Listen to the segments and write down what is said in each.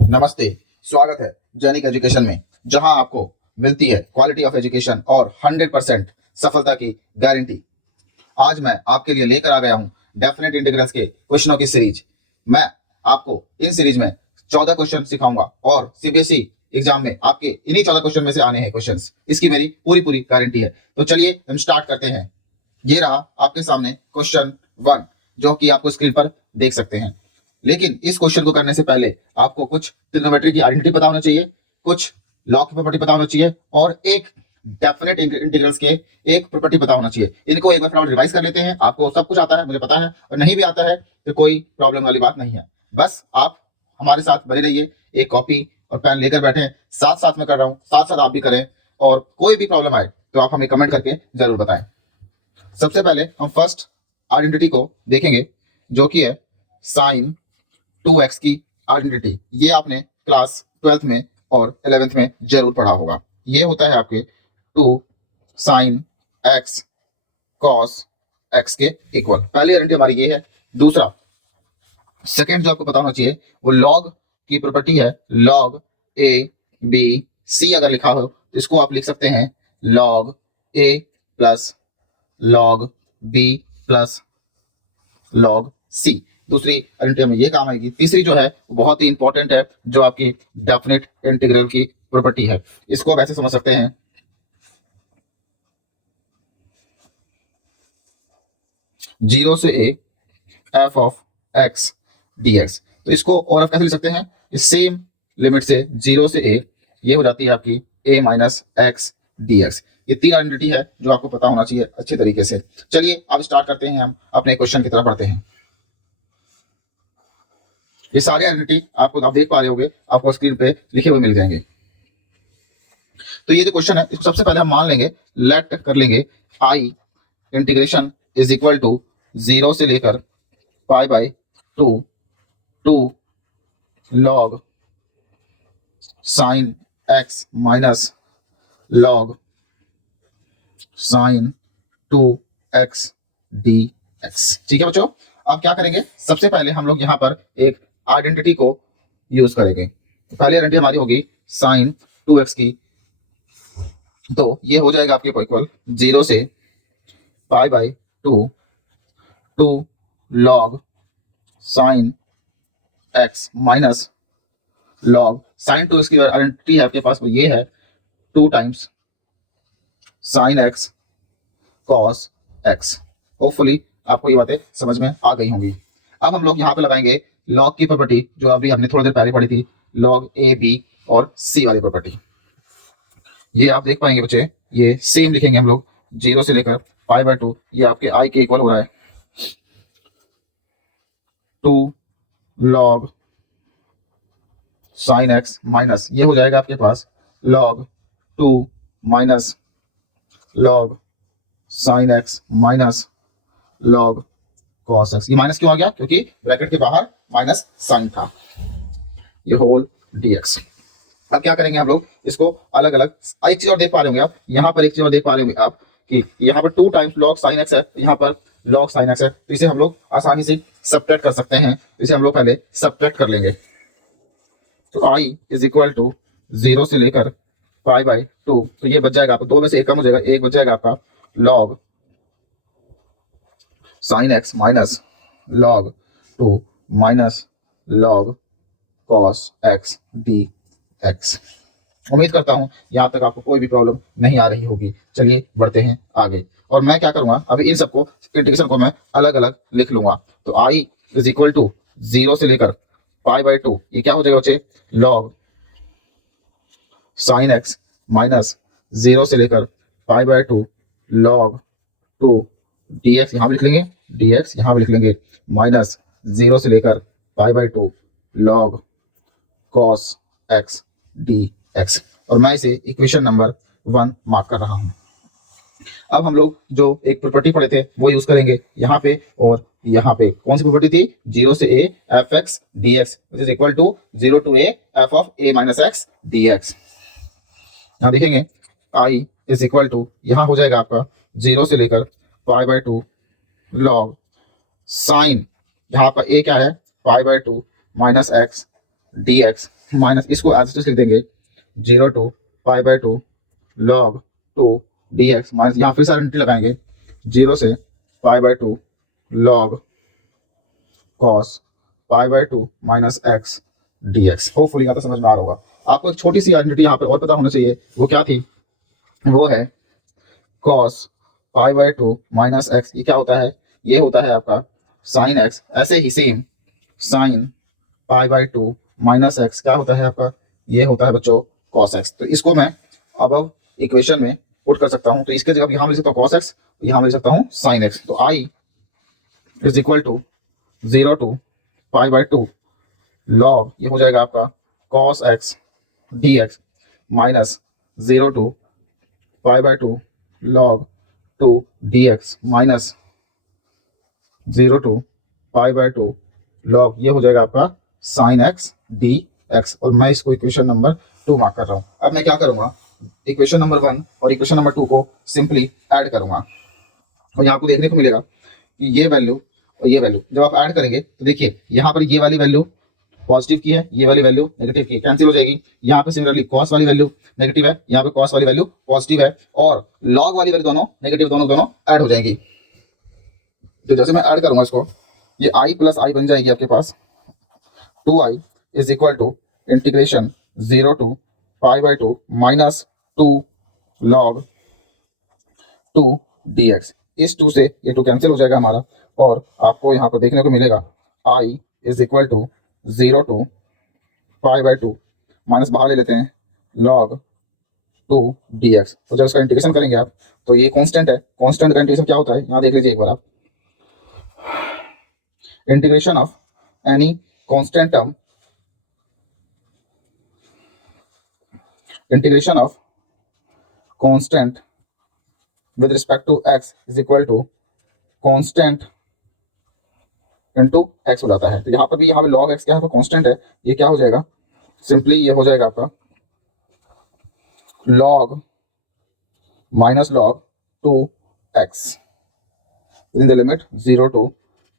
नमस्ते। स्वागत है जैनिक एजुकेशन में, जहां आपको मिलती है क्वालिटी ऑफ एजुकेशन और 100% सफलता की गारंटी। आज मैं आपके लिए लेकर आ गया हूं डेफिनेट इंटीग्रल्स के क्वेश्चनों की सीरीज। मैं आपको इन सीरीज में 14 क्वेश्चन सिखाऊंगा और सीबीएसई एग्जाम में आपके इन्हीं 14 क्वेश्चन में से आने हैं क्वेश्चंस। इसकी मेरी पूरी गारंटी है। तो चलिए हम स्टार्ट करते हैं। ये रहा आपके सामने क्वेश्चन 1, जो कि आपको स्क्रीन पर देख सकते हैं। लेकिन इस क्वेश्चन को करने से पहले आपको कुछ ट्रिग्नोमेट्री की आइडेंटिटी पता होना चाहिए, कुछ लॉग की प्रॉपर्टी पता होना चाहिए और एक डेफिनेट इंटीग्रल्स के एक प्रॉपर्टी पता होना चाहिए। इनको एक बार फटाफट रिवाइज कर लेते हैं। आपको सब कुछ आता है, मुझे पता है, और नहीं भी आता है तो कोई प्रॉब्लम वाली बात नहीं है। बस आप हमारे साथ बने रहिए, एक कॉपी और पेन लेकर बैठे, साथ साथ में कर रहा हूँ, साथ साथ आप भी करें। और कोई भी प्रॉब्लम आए तो आप हमें कमेंट करके जरूर बताएं। सबसे पहले हम फर्स्ट आइडेंटिटी को देखेंगे, जो कि है साइन 2x की आइडेंटिटी। ये आपने क्लास 12th में और 11th में जरूर पढ़ा होगा। ये होता है आपके 2 साइन x cos x के इक्वल। पहली आइडेंटिटी हमारी ये है। दूसरा, सेकंड जो आपको पता होना चाहिए वो लॉग की प्रॉपर्टी है। लॉग a b c अगर लिखा हो तो इसको आप लिख सकते हैं log a plus log b plus log c। दूसरी आइडेंटिटी में ये काम आएगी। तीसरी जो है बहुत ही इंपॉर्टेंट है, जो आपकी डेफिनेट इंटीग्रल की प्रॉपर्टी है। इसको आप ऐसे समझ सकते हैं, जीरो से a f of x dx। तो इसको और आप कैसे लिख सकते हैं, इस सेम लिमिट से 0 से a, ये हो जाती है आपकी a माइनस एक्स dx। ये तीन आइडेंटिटी है जो आपको पता होना चाहिए अच्छे तरीके से। चलिए अब स्टार्ट करते हैं, हम अपने क्वेश्चन की तरफ बढ़ते हैं। ये सारे आइडेंटिटी आपको आप देख पा रहे होंगे, आपको स्क्रीन पे लिखे हुए मिल जाएंगे। तो ये जो क्वेश्चन है, इसको सबसे पहले हम मान लेंगे, लेट कर लेंगे आई इंटीग्रेशन इज इक्वल टू 0 से लेकर pi by 2 log sine x minus log sign 2x dx। ठीक है बच्चों, अब क्या करेंगे, सबसे पहले हम लोग यहाँ पर एक आइडेंटिटी को यूज करेंगे। तो पहली आइडेंटिटी हमारी होगी साइन 2x की। तो ये हो जाएगा आपके इक्वल 0 से pi by 2 log sign x minus log sign 2x की आइडेंटिटी है आपके पास, वो ये है 2 times sign x cos x। Hopefully आपको ये बातें समझ में आ गई होंगी। अब हम लोग यहाँ पे लगाएंगे लॉग की प्रॉपर्टी, जो अभी हमने थोड़ी देर पहले पढ़ी थी, लॉग ए बी और सी वाली प्रॉपर्टी। ये आप देख पाएंगे बच्चे, ये सेम लिखेंगे हम लोग 0 से लेकर पाई बाय 2। ये आपके आई के इक्वल हो रहा है 2 लॉग साइन एक्स माइनस, ये हो जाएगा आपके पास log 2 minus log sine x minus log cos x. ये माइनस क्यों आ गया, क्योंकि ब्रैकेट के बाहर माइनस साइन था। ये होल डीएक्स। अब क्या करेंगे हम लोग, इसको अलग अलग, एक चीज और देख पा रहे होंगे आप, यहाँ पर एक चीज और देख पा रहे होंगे आप कि यहाँ पर 2 टाइम्स लॉग साइन एक्स है, यहाँ पर लॉग साइन एक्स है। तो इसे हम लोग आसानी से सब्ट्रैक्ट कर सकते हैं। इसे हम लोग पहले सब्ट्रैक्ट कर लेंगे। तो आई इज इक्वल टू 0 से लेकर पाई बाई 2। तो ये बच जाएगा आपको, 2 में से 1 कम हो जाएगा, 1 बच जाएगा आपका log sine x minus log 2 minus log cos x d x. उम्मीद करता हूं यहां तक आपको कोई भी प्रॉब्लम नहीं आ रही होगी। चलिए बढ़ते हैं आगे। और मैं क्या करूंगा, अभी इन सबको इंटीग्रेशन को मैं अलग अलग लिख लूंगा। तो आई इज इक्वल टू 0 से लेकर पाई बाई 2, ये क्या हो जाएगा बच्चे, लॉग साइन एक्स माइनस 0 से लेकर पाई बाई 2 लॉग 2 dx, यहां भी लिख लेंगे dx, यहां भी लिख लेंगे माइनस 0 से लेकर pi by 2 log cos x dx। और मैं इसे इक्वेशन नंबर 1 मार्क कर रहा हूं। अब हम लोग जो एक प्रॉपर्टी पढ़े थे वो यूज करेंगे यहाँ पे और यहाँ पे। कौन सी प्रॉपर्टी थी, 0 से a f x d x is equal to 0 to a f of a minus x d x. यहाँ देखेंगे i इज इक्वल टू, यहाँ हो जाएगा आपका 0 से लेकर पाई बाई 2 लॉग साइन, यहाँ पर a क्या है, pi by 2 minus x d x minus इसको एज इट इज लिख देंगे 0 to pi by 2 log 2 dx minus यहाँ फिर से आइडेंटिटी लगाएंगे 0 से पाई by 2 log cos pi by 2 minus x dx। Hopefully यहाँ तो समझ में आ रहा होगा। आपको एक छोटी सी आइडेंटिटी यहाँ पे और पता होना चाहिए, वो क्या थी, वो है cos pi by 2 minus x. ये क्या होता है, ये होता है आपका साइन एक्स। ऐसे ही same sine pi by 2 minus x क्या होता है आपका, ये होता है बच्चों cos x। तो इसको मैं अब इक्वेशन में पुट कर सकता हूँ। तो इसके जगह यहाँ लिख सकता हूँ cos x, यहाँ लिख सकता हूँ sin x। तो i is equal to 0 to pi by 2 log, ये हो जाएगा आपका cos x dx minus 0 to pi by 2 log 2 dx minus 0 to pi by 2 log, ये हो जाएगा आपका sin x dx। और मैं इसको इक्वेशन नंबर 2 मार्क कर रहा हूँ। अब मैं क्या करूंगा, इक्वेशन नंबर 1 और इक्वेशन नंबर 2 को सिंपली ऐड करूंगा। और यहाँ आपको देखने को मिलेगा कि ये वैल्यू और ये वैल्यू जब आप ऐड करेंगे तो देखिए यहाँ पर ये वाली वैल्यू पॉजिटिव की है, ये वाली वैल्यू नेगेटिव की है, कैंसिल हो जाएगी। यहाँ पे सिमिलरली कॉस वाली वैल्यू नेगेटिव है, यहाँ पे कॉस वाली वैल्यू पॉजिटिव है, और लॉग वाली वैल्यू दोनों नेगेटिव, दोनों ऐड हो जाएंगी। तो जैसे मैं ऐड करूंगा इसको, ये i प्लस आई बन जाएगी आपके पास 2i is equal to integration 0 to pi by 2 minus 2 log 2 dx। इस 2 से ये 2 कैंसिल हो जाएगा हमारा, और आपको यहाँ पर देखने को मिलेगा i is equal to 0 to pi by 2 minus बाहर ले लेते हैं log 2 dx। तो जब इसका इंटीग्रेशन करेंगे आप तो ये कांस्टेंट है, कांस्टेंट का इंटीग्रेशन क्या होता है यहाँ देख लीजिए एक बार आप, integration of any constant term, integration of constant with respect to x is equal to constant into x हो जाता है। तो यहाँ पर भी यहाँ पे log x क्या है, कांस्टेंट है, ये क्या हो जाएगा, सिंपली ये हो जाएगा आपका log minus log 2x in the limit 0 to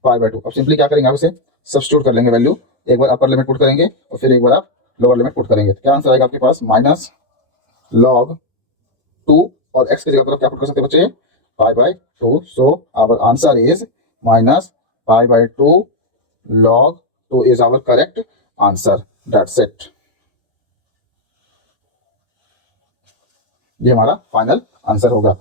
pi by 2। अब सिंपली क्या करेंगे, आप इसे सब्स्टिट्यूट कर लेंगे वैल्यू, एक बार अपर लिमिट पुट करेंगे और फिर एक बार आप लोअर लिमिट पुट करेंगे। तो क्या आंसर आएगा आपके पास, माइनस log 2 और x की जगह पर आप क्या पुट कर सकते हैं बच्चे, pi by 2। So our answer is minus pi by 2 log 2 is our correct answer. That's it, ये हमारा फाइनल आंसर होगा।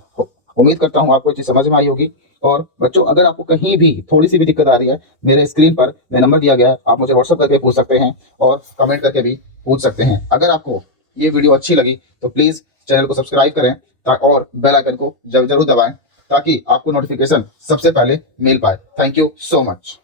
उम्मीद करता हूं आपको ये चीज समझ में आई होगी। और बच्चों अगर आपको कहीं भी थोड़ी सी भी दिक्कत आ रही है, मेरे स्क्रीन पर मेरा नंबर दिया गया है, आप मुझे व्हाट्सएप करके पूछ सकते हैं और कमेंट करके भी पूछ सकते हैं। अगर आपको ये वीडियो अच्छी लगी तो प्लीज चैनल को सब्सक्राइब करें और बेल आइकन को जरूर दबाएं ताकि आपको नोटिफिकेशन सबसे पहले मिल पाए। Thank you so much.